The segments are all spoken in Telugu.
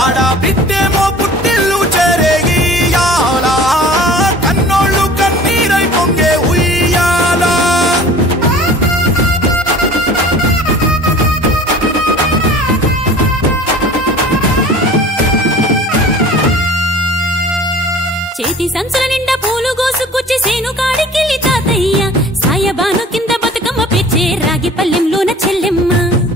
ఆడబిడ్డేమో పుట్టిల్లు చేరేగియాల కన్నోళ్ళు కన్నీరై పొంగే ఉయ్యాల చేతి సంచుల నిండా పూలు గోసుకొచ్చి సేను కాడికెళ్ళి తాతయ్య సాయబాను కింద బతుకమ్మ పేర్చే రాగి పల్లెంలోన చెల్లెమ్మ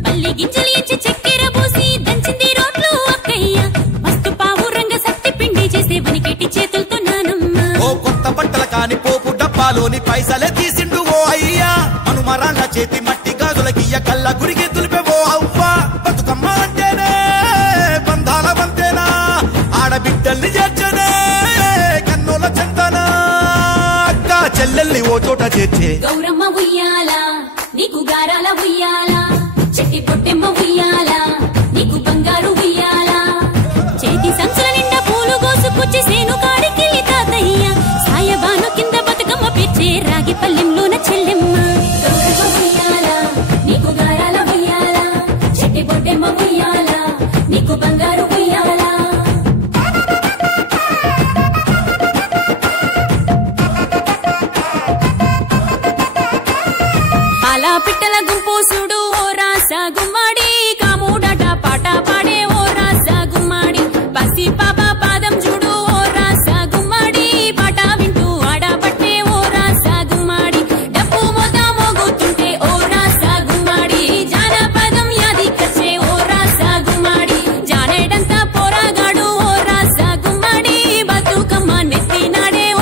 పల్లె గింజలు ఎంచి చక్కెర పోసి దంచింది రోడ్లు అక్కయ్య మస్తు పావు రంగ సత్తి పిండి చేసే వనికెట్టి చేతులతో నానమ్మ ఓ కొత్త బట్టల కాని పోపు డబ్బాలోని పైసలే తీసిండు ఓ అయ్యా మనుమరాళ్ళ చేతి మట్టి గాజులకియ్య కళ్ళ గురికి తులిపే ఓ అవ్వ బతుకమ్మ అంటేనే బంధాల వంతేనా ఆడబిడ్డల్ని చేర్చనే కన్నుల చెంతనా అక్క చెల్లెల్ని ఓ చోట చేర్చే గౌరమ్మ ఉయ్యాల నీకు గారాల ఉయ్యాల చెట్టి పొట్టెమ్మ ఉయ్యాల నీకు బంగారు ఉయ్యాల చేతి సంచుల నిండా పూలు గోసుకొచ్చి సేను కాడికెళ్ళి తాతయ్య సాయబాను కింద బతుకమ్మ పేర్చే రాగి పల్లెంలోన చెల్లెమ్మ గౌరమ్మ ఉయ్యాల నీకు గారాల ఉయ్యాల చెట్టి పొట్టెమ్మ ఉయ్యాల నీకు బంగారు ఉయ్యాల పాల పిట్టల గుంపు చూడు ఓ రాస గుమ్మ